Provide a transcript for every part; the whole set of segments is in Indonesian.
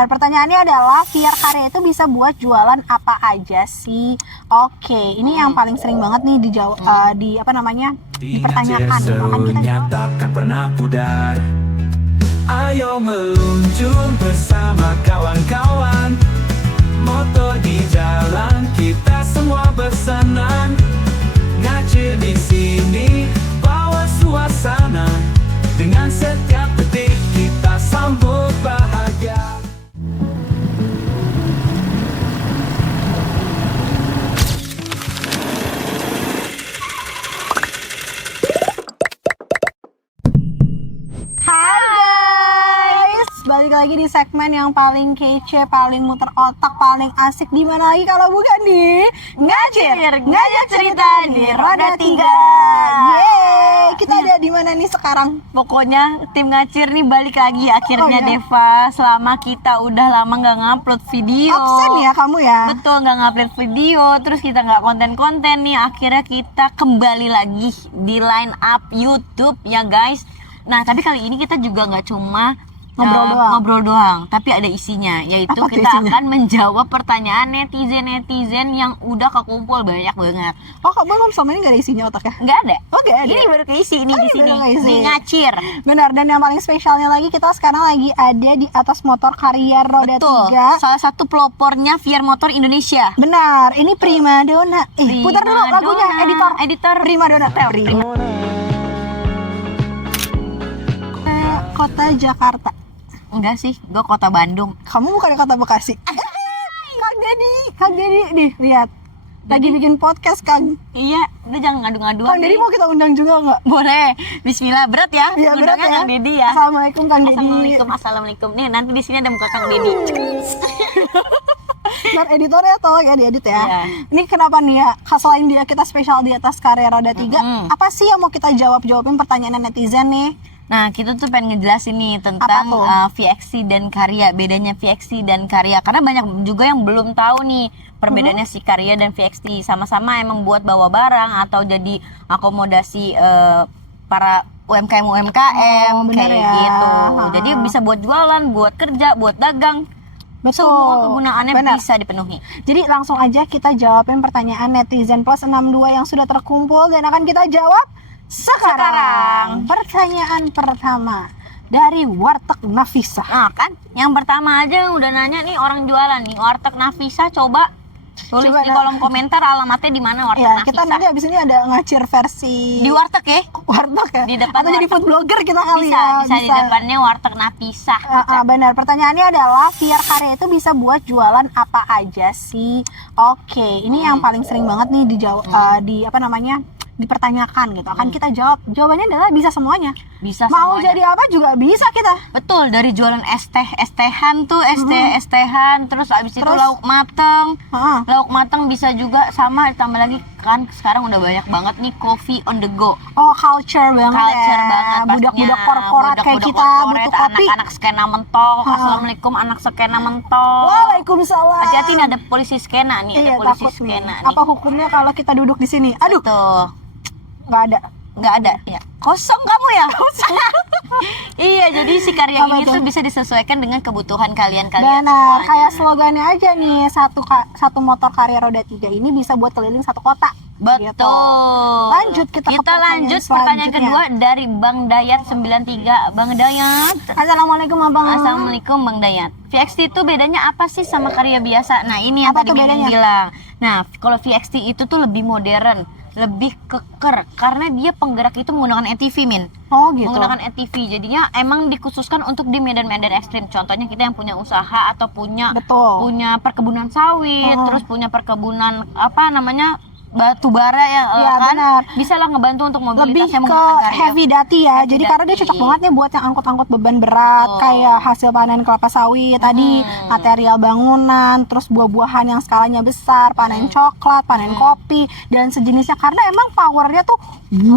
benar. Pertanyaannya adalah VR karya itu bisa buat jualan apa aja sih? Oke, ini yang paling sering banget nih dijawab dipertanyakan. Akan kita jawab. Takkan pernah pudar. Ayo meluncur bersama kawan-kawan. Motor di jalan, kita semua bersenang. Ngacir di sini, bawa suasana. Dengan setiap detik kita sambut bahagia. Balik lagi di segmen yang paling kece, paling muter otak, paling asik. Di mana lagi kalau bukan di Ngacir cerita di Roda 3. Yeay, kita ada di mana nih sekarang? Pokoknya tim Ngacir nih balik lagi akhirnya Deva. Selama kita udah lama nggak ngupload video. Absen ya kamu ya? Betul, nggak ngupload video, terus kita nggak konten-konten nih. Akhirnya kita kembali lagi di line up YouTube ya guys. Nah tapi kali ini kita juga nggak cuma ngobrol doang, tapi ada isinya, yaitu apa kita isinya? akan menjawab pertanyaan netizen yang udah kekumpul banyak banget. Oh, kok belum sama ini nggak ada isinya otaknya? Nggak ada. Oke, ada. Ini baru keisi ini Oh, di ini sini baru keisi. di Ngacir. Benar, dan yang paling spesialnya lagi kita sekarang lagi ada di atas motor Carrier Roda Betul. 3. Salah satu pelopornya VR Motor Indonesia. Benar, ini Primadona. Putar dulu lagunya, editor. Primadona. Kota Jakarta. Enggak sih, gue kota Bandung. Kamu bukan kota Bekasi. Kang Dedi nih, lihat. Lagi bikin podcast, Kang. Iya, udah jangan ngadu-ngadu. Kang Dedi mau kita undang juga nggak? Boleh. Bismillah, berat ya. Iya, berat Undangnya ya. Kang Dedi ya. Assalamualaikum, Kang Dedi. Assalamualaikum. Nih, nanti di sini ada muka Kang Dedi. Ntar editornya tolong ya diedit ya. Iya. Ini kenapa nih ya? Selain dia kita spesial di atas Carrier Roda 3, apa sih yang mau kita jawabin pertanyaan netizen nih? Nah, kita tuh pengen ngejelasin nih tentang Apa tuh? VXC dan Karya, bedanya VXC dan Karya. Karena banyak juga yang belum tahu nih perbedaannya si Karya dan VXC. Sama-sama emang buat bawa barang atau jadi akomodasi para UMKM Oh, bener kayak ya. gitu. Jadi bisa buat jualan, buat kerja, buat dagang. Betul. Semua kegunaannya Benar. bisa dipenuhi. Jadi langsung aja kita jawabin pertanyaan netizen plus 62 yang sudah terkumpul dan akan kita jawab sekarang. Pertanyaan pertama dari Warteg Nafisa. Nah kan, yang pertama aja yang udah nanya nih orang jualan nih, Warteg Nafisa, coba tulis Coba di kolom komentar alamatnya di mana Warteg Ya, Nafisa. kita nanti abis ini ada ngacir versi Di Warteg ya? Warteg ya? Di depan atau jadi Warteg. food blogger kita kali Bisa, ya. bisa di depannya Warteg Nafisa. Benar, pertanyaannya adalah VR karya itu bisa buat jualan apa aja sih? Oke, ini yang paling sering banget nih dijawab dipertanyakan gitu. Akan kita jawab. Jawabannya adalah bisa semuanya. Bisa Mau semuanya. jadi apa juga bisa kita. Betul, dari jualan es-tehan tuh, es-tehan, terus abis itu Terus? lauk mateng. Heeh. Lauk mateng bisa juga sama, ditambah lagi kan sekarang udah banyak banget nih coffee on the go. Oh, culture banget Culture ya. banget Budak-budak pastinya. korporat kayak Budak-budak kita korporat, butuh kopi. anak-anak skena mentok. Assalamualaikum anak skena mentok. Waalaikumsalam. Hati-hati nih, ada polisi skena nih, Iya, ada polisi takut nih. skena nih. Apa hukumnya kalau kita duduk di sini? Aduh, Tuh, nggak ada. nggak ada ya. Kosong kamu ya. Iya, jadi si karya Apa ini tuh? tuh bisa disesuaikan dengan kebutuhan kalian Benar, semua. kayak slogannya aja nih, satu motor Carrier Roda 3 ini bisa buat keliling satu kota. Betul. Gitu. Lanjut kita ke lanjut pertanyaan selanjutnya. kedua dari Bang Dayat 93. Bang Dayat. Assalamualaikum Abang. Assalamualaikum Bang Dayat. VXT itu bedanya apa sih sama karya biasa? Nah, ini yang Apa tadi tuh Mimin bedanya? bilang. Nah, kalau VXT itu tuh lebih modern, lebih keker karena dia penggerak itu menggunakan ATV, Min. Oh gitu. Menggunakan ATV. Jadinya emang dikhususkan untuk di medan-medan ekstrim. Contohnya kita yang punya usaha atau punya Betul. perkebunan sawit, terus punya perkebunan batu bara ya, Iya, kan benar. bisa lah ngebantu untuk Lebih mobilitas yang ke menggunakan karya. heavy duty ya. Jadi karena dia cocok banget nih buat yang angkut-angkut beban berat, Betul. kayak hasil panen kelapa sawit tadi, material bangunan, terus buah-buahan yang skalanya besar, panen coklat, panen kopi dan sejenisnya, karena emang powernya tuh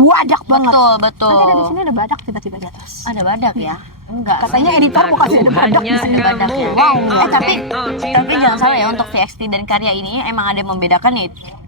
wadak banget. Betul. Nanti dari sini ada badak tiba-tiba di atas. Ada badak ya? Enggak. Katanya editor mau kasih ada badak di sini. Ada badak ya. Wow. Tapi jangan salah ya, untuk VXT dan karya ini emang ada yang membedakan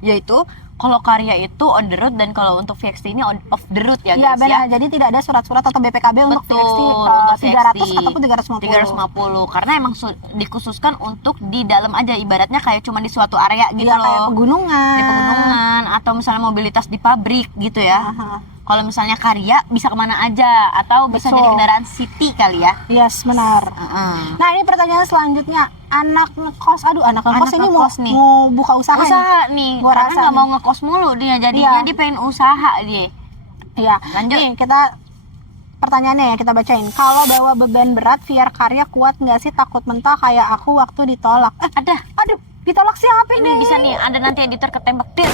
yaitu Kalau Karya itu on the road, dan kalau untuk VXT ini off the road ya Iya guys benar, ya. jadi tidak ada surat-surat atau BPKB untuk Betul, VXT untuk 300 VXT. ataupun 350. 350 karena emang dikhususkan untuk di dalam aja, ibaratnya kayak cuma di suatu area gitu Iya, kayak loh. pegunungan. Di pegunungan atau misalnya mobilitas di pabrik gitu ya. Aha. Kalau misalnya Karya bisa kemana aja, atau bisa Betul. jadi kendaraan city kali ya. Yes, benar. Heeh. Nah, ini pertanyaan selanjutnya. Anak ngekos, aduh anak ngekos Anak ini ngekos nih. mau buka usaha nih. Usaha nih, Gua karena rasa nggak nih. mau ngekos mulu dia, jadinya Iya. dia pengen usaha dia. Iya. Lanjut. Nih, kita pertanyaannya ya kita bacain. Kalau bawa beban berat via Karya kuat nggak sih? Takut mentah kayak aku waktu ditolak. Ada, Aduh, ditolak siapa ini nih? bisa nih, ada nanti editor ketembak dir.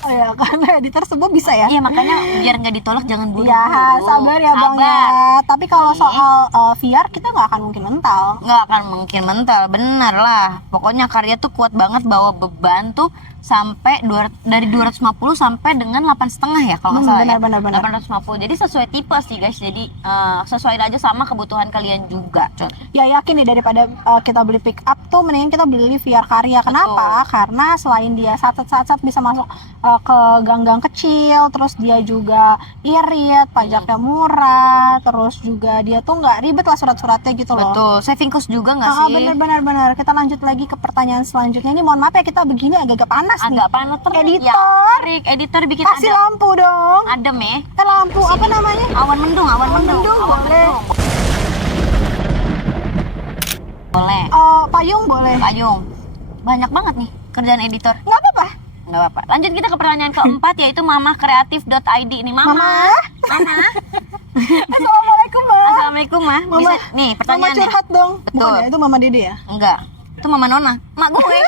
Oh ya, karena editor semua bisa ya. Iya, makanya biar nggak ditolak jangan buru-buru. Ya, sabar ya Bang ya. Tapi kalau Oke. soal VR kita nggak akan mungkin mental. Nggak akan mungkin mental, bener lah. Pokoknya Karya tuh kuat banget bawa beban tuh sampai dari 250 sampai dengan 8,5 ya kalau nggak salah ya. Benar. 850. Jadi sesuai tipe sih guys. Jadi sesuai aja sama kebutuhan kalian juga. Con. Ya yakin nih daripada kita beli pick up tuh mendingan kita beli VR Karya. Kenapa? Karena selain dia satset bisa masuk ke gang-gang kecil, terus dia juga irit, pajaknya murah, terus juga dia tuh nggak ribet lah surat-suratnya gitu loh. Betul. Saving cost juga nggak sih? Benar. Kita lanjut lagi ke pertanyaan selanjutnya. Ini mohon maaf ya kita begini agak-agak panas nih. Agak panas terus. Editor. Ya, Rick, editor bikin Kasih lampu dong. adem ya. Lampu apa namanya? Awan mendung. mendung, boleh. Boleh. Payung boleh. Payung. Banyak banget nih kerjaan editor. Nggak apa-apa. Nggak apa-apa. Lanjut kita ke pertanyaan keempat, yaitu mamahkreatif.id nih. Mama. Assalamualaikum, Ma. Assalamualaikum, Mah. Mama. Bisa nih Mama pertanyaannya. curhat dong. Betul. Bukan ya, itu Mama Dede ya? Enggak. Itu Mama Nona. Mak gue.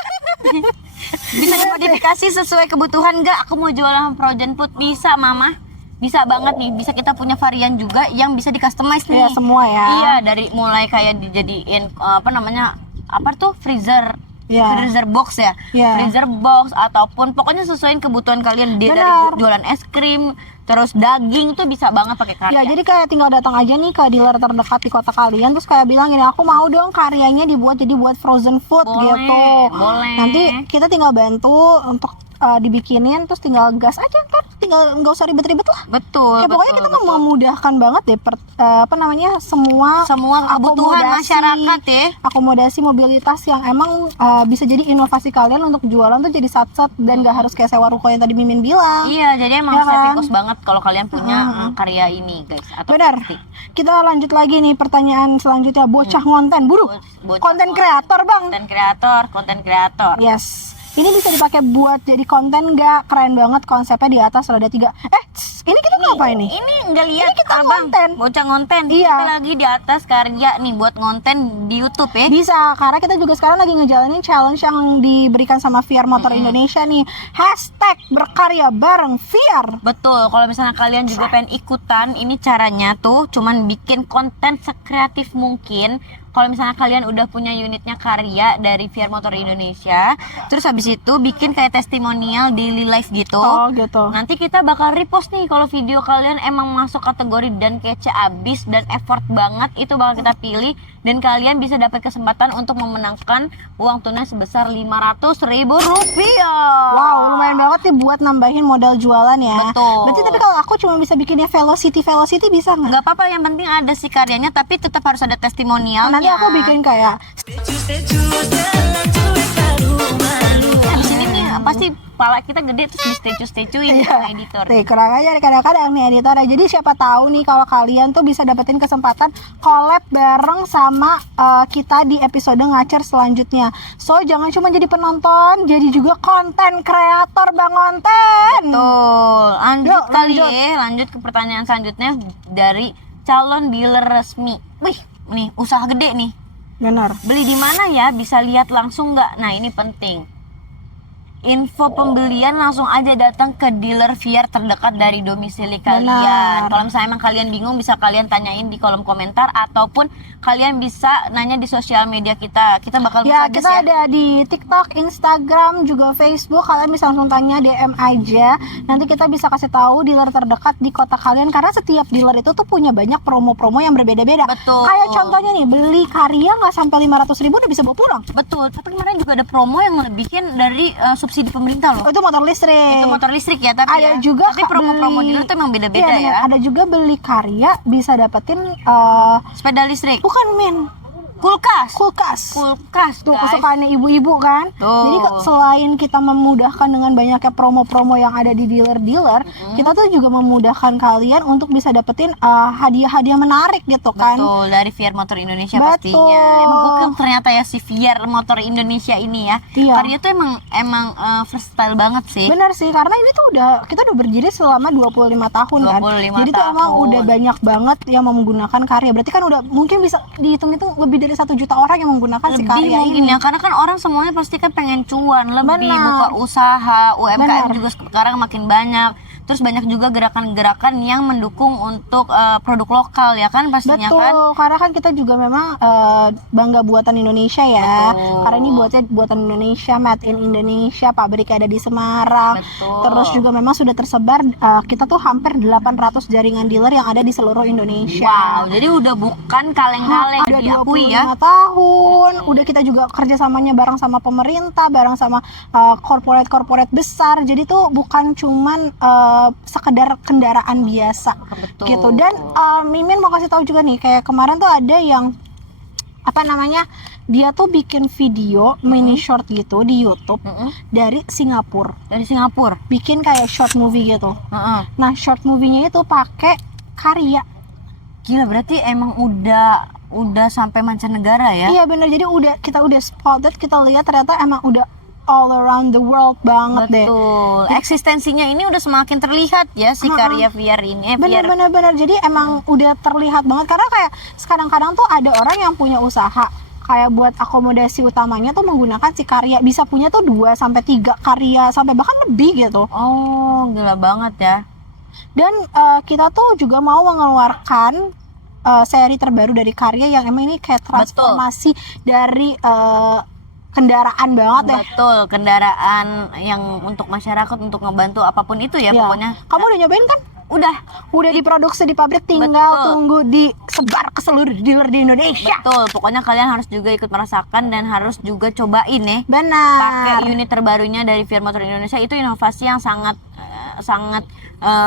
Bisa dimodifikasi sesuai kebutuhan nggak? Aku mau jualan frozen food. Bisa, Mama. Bisa banget nih. Bisa kita punya varian juga yang bisa di-customize nih. Iya, semua ya. Iya, dari mulai kayak dijadiin apa tuh freezer. Iya. Freezer box ya. Iya. Freezer box ataupun pokoknya sesuaiin kebutuhan kalian. Dia dari Benar. jualan es krim, terus daging tuh bisa banget pakai Karya. Ya, jadi kayak tinggal datang aja nih ke dealer terdekat di kota kalian, terus kayak bilang gini, aku mau dong karyanya dibuat jadi buat frozen food Boleh, gitu. boleh. Nanti kita tinggal bantu untuk dibikinin, terus tinggal gas aja, ntar tinggal nggak usah ribet-ribet lah. Betul. Ya, pokoknya kita mau memudahkan banget deh semua kebutuhan akomodasi- masyarakat ya. akomodasi mobilitas yang emang bisa jadi inovasi kalian untuk jualan tuh jadi sat-sat dan gak harus kayak sewa ruko yang tadi Mimin bilang. Iya, jadi emang Ya kan? saving cost banget kalau kalian punya karya ini, guys. Atau Benar. pasti. Kita lanjut lagi nih pertanyaan selanjutnya, bocah ngonten, buru. Bocah Konten kreator, Bang. Konten kreator. Yes. Ini bisa dipakai buat jadi konten nggak? Keren banget konsepnya di atas roda 3. Ini kita ngapain nih? Ini nggak lihat Ini kita abang, ngonten. bocah ngonten. Iya. Kita lagi di atas Karya nih buat ngonten di YouTube ya. Bisa, karena kita juga sekarang lagi ngejalanin challenge yang diberikan sama VR Motor Indonesia nih. #berkarya bareng VR. Betul, kalau misalnya kalian juga pengen ikutan, ini caranya tuh cuman bikin konten sekreatif mungkin. Kalau misalnya kalian udah punya unitnya Karya dari VR Motor Indonesia, terus habis itu bikin kayak testimonial daily life gitu. Oh gitu. Nanti kita bakal repost nih kalau video kalian emang masuk kategori dan kece abis dan effort banget, itu bakal kita pilih dan kalian bisa dapat kesempatan untuk memenangkan uang tunai sebesar Rp500.000. Wow, lumayan banget nih buat nambahin modal jualan ya. Betul. Berarti tapi kalau aku cuma bisa bikinnya Velocity bisa nggak? Nggak apa-apa, yang penting ada si karyanya, tapi tetap harus ada testimonialnya. Nanti aku bikin kayak di sini nih pasti kepala kita gede terus di statue-statuein sama editor. Nih, kurang aja kadang-kadang nih editor ya. Jadi siapa tahu nih kalau kalian tuh bisa dapetin kesempatan collab bareng sama kita di episode ngacir selanjutnya. So jangan cuma jadi penonton, jadi juga konten kreator Bang Konten. Betul. Lanjut Yuk, kali lanjut. ya. Lanjut ke pertanyaan selanjutnya dari calon dealer resmi. Wih, nih usaha gede nih. Benar. Beli di mana ya? Bisa lihat langsung nggak? Nah, ini penting. Info pembelian langsung aja datang ke dealer VR terdekat dari domisili kalian. Benar. Kalau misalnya emang kalian bingung, bisa kalian tanyain di kolom komentar ataupun kalian bisa nanya di sosial media kita bakal Ya, suggest kita ada di TikTok, Instagram, juga Facebook. Kalian bisa langsung tanya, DM aja. Nanti kita bisa kasih tahu dealer terdekat di kota kalian, karena setiap dealer itu tuh punya banyak promo-promo yang berbeda-beda. Betul. Kayak contohnya nih, beli karya nggak sampai 500.000 udah bisa bawa pulang. Betul, tapi kemarin juga ada promo yang ngelebihin dari subsidi pemerintah loh. Itu motor listrik. Itu motor listrik ya, tapi Ada juga tapi promo-promo beli- dealer tuh emang beda-beda Iya, ya. Ada juga beli karya bisa dapetin Sepeda listrik, bukan kulkas. Tuh guys. kesukaannya ibu-ibu kan. Tuh. Jadi selain kita memudahkan dengan banyaknya promo-promo yang ada di dealer-dealer, kita tuh juga memudahkan kalian untuk bisa dapetin hadiah-hadiah menarik gitu kan. Betul, dari VR Motor Indonesia Betul. pastinya. Emang gokil ternyata ya si VR Motor Indonesia ini ya. Iya. Karya tuh emang versatile banget sih. Benar sih, karena ini tuh kita udah berdiri selama 25 tahun kan. 25 Jadi tuh emang tahun. udah banyak banget yang menggunakan karya. Berarti kan udah mungkin bisa dihitung itu lebih dari 1 juta orang yang menggunakan si Lebih karya mungkin ini. ya, karena kan orang semuanya pasti kan pengen cuan lebih, Benar. buka usaha, UMKM Benar. juga sekarang makin banyak. Terus banyak juga gerakan-gerakan yang mendukung untuk produk lokal ya kan pastinya Betul, kan. karena kan kita juga memang bangga buatan Indonesia ya. Betul. Karena ini buatan Indonesia, made in Indonesia, pabriknya ada di Semarang. Betul. Terus juga memang sudah tersebar, kita tuh hampir 800 jaringan dealer yang ada di seluruh Indonesia. Wow, jadi udah bukan kaleng-kaleng Udah diakui 25 ya. tahun, udah kita juga kerjasamanya bareng sama pemerintah, bareng sama corporate besar. Jadi tuh bukan cuman sekedar kendaraan biasa. Betul. Gitu. Dan Mimin mau kasih tahu juga nih, kayak kemarin tuh ada yang dia tuh bikin video mini short gitu di YouTube dari Singapura. Dari Singapura. Bikin kayak short movie gitu. Heeh. Nah, short movie-nya itu pakai karya. Gila, berarti emang udah sampai mancanegara ya. Iya bener, jadi kita udah spotted, kita lihat ternyata emang udah all around the world banget deh. Betul. Eksistensinya ini udah semakin terlihat ya si karya VR ini. VR. Bener, jadi emang udah terlihat banget, karena kayak kadang-kadang tuh ada orang yang punya usaha kayak buat akomodasi utamanya tuh menggunakan si karya, bisa punya tuh 2 sampai 3 karya sampai bahkan lebih gitu. Oh, gila banget ya. Dan kita tuh juga mau mengeluarkan seri terbaru dari karya yang emang ini kayak transformasi dari kendaraan banget ya. Betul, kendaraan yang untuk masyarakat, untuk ngebantu apapun itu ya, Iya. pokoknya. Kamu udah nyobain kan? Udah diproduksi di pabrik, tinggal Betul. tunggu disebar ke seluruh dealer di Indonesia. Betul, pokoknya kalian harus juga ikut merasakan dan harus juga cobain ya. Benar. Pakai unit terbarunya dari VR Motor Indonesia, itu inovasi yang sangat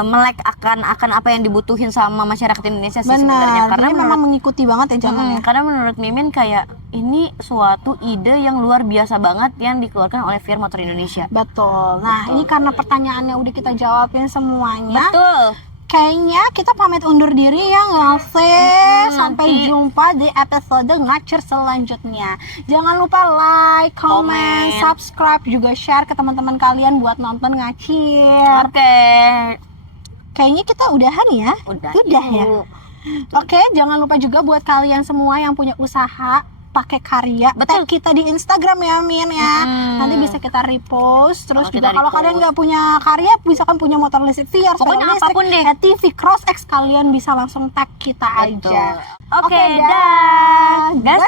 melek akan apa yang dibutuhin sama masyarakat Indonesia sih sebenarnya. Benar. Jadi memang mengikuti banget ya zamannya. Karena menurut Mimin kayak ini suatu ide yang luar biasa banget yang dikeluarkan oleh VR Motor Indonesia. Betul. Nah, ini karena pertanyaannya udah kita jawabin semuanya. Betul. Kayaknya kita pamit undur diri ya nggak sih? Sampai nanti. jumpa di episode ngacir selanjutnya. Jangan lupa like, comment, Komen. subscribe, juga share ke teman-teman kalian buat nonton ngacir. Oke. Kayaknya kita udahan ya? Udah ya? Oke, jangan lupa juga buat kalian semua yang punya usaha pakai karya, Betul. tag kita di Instagram ya Min ya. Hmm. Nanti bisa kita repost. Terus Kalau juga kita kalau repost. kalian nggak punya karya, misalkan punya motor listrik VR, Pokoknya sepeda listrik, apapun deh. TV, Cross X, kalian bisa langsung tag kita Betul. aja. Oke, dah. dah. Gas